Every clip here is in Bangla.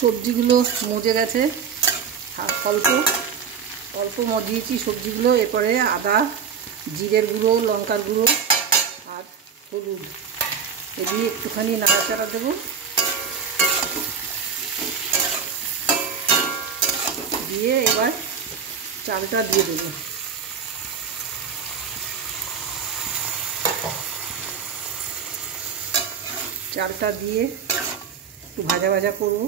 সবজিগুলো মজে গেছে, অল্প অল্প মজিয়েছি সবজিগুলো। এরপরে আদা, জিরের গুঁড়ো, লঙ্কার গুঁড়ো আর হলুদ এ দিয়ে একটুখানি নাড়াচাড়া দেবো। দিয়ে এবার চালটা দিয়ে দেবো। চালটা দিয়ে একটু ভাজা ভাজা করবো।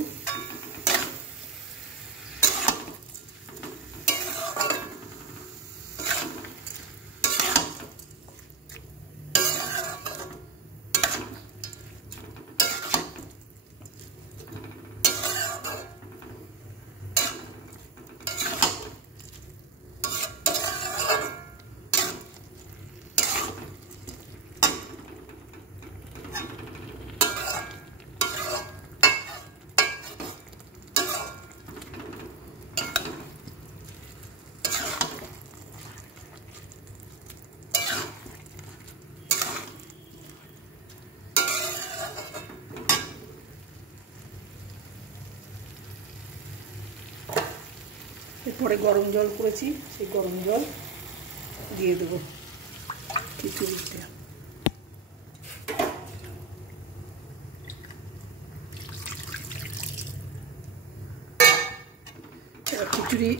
এরপরে গরম জল করেছি, সেই গরম জল দিয়ে দেবো খিচুড়িতে। খিচুড়ি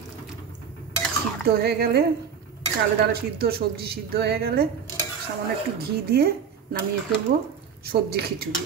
সিদ্ধ হয়ে গেলে, চালে ডালে সিদ্ধ, সবজি সিদ্ধ হয়ে গেলে সামান্য একটু ঘি দিয়ে নামিয়ে ফেলবো সবজি খিচুড়ি।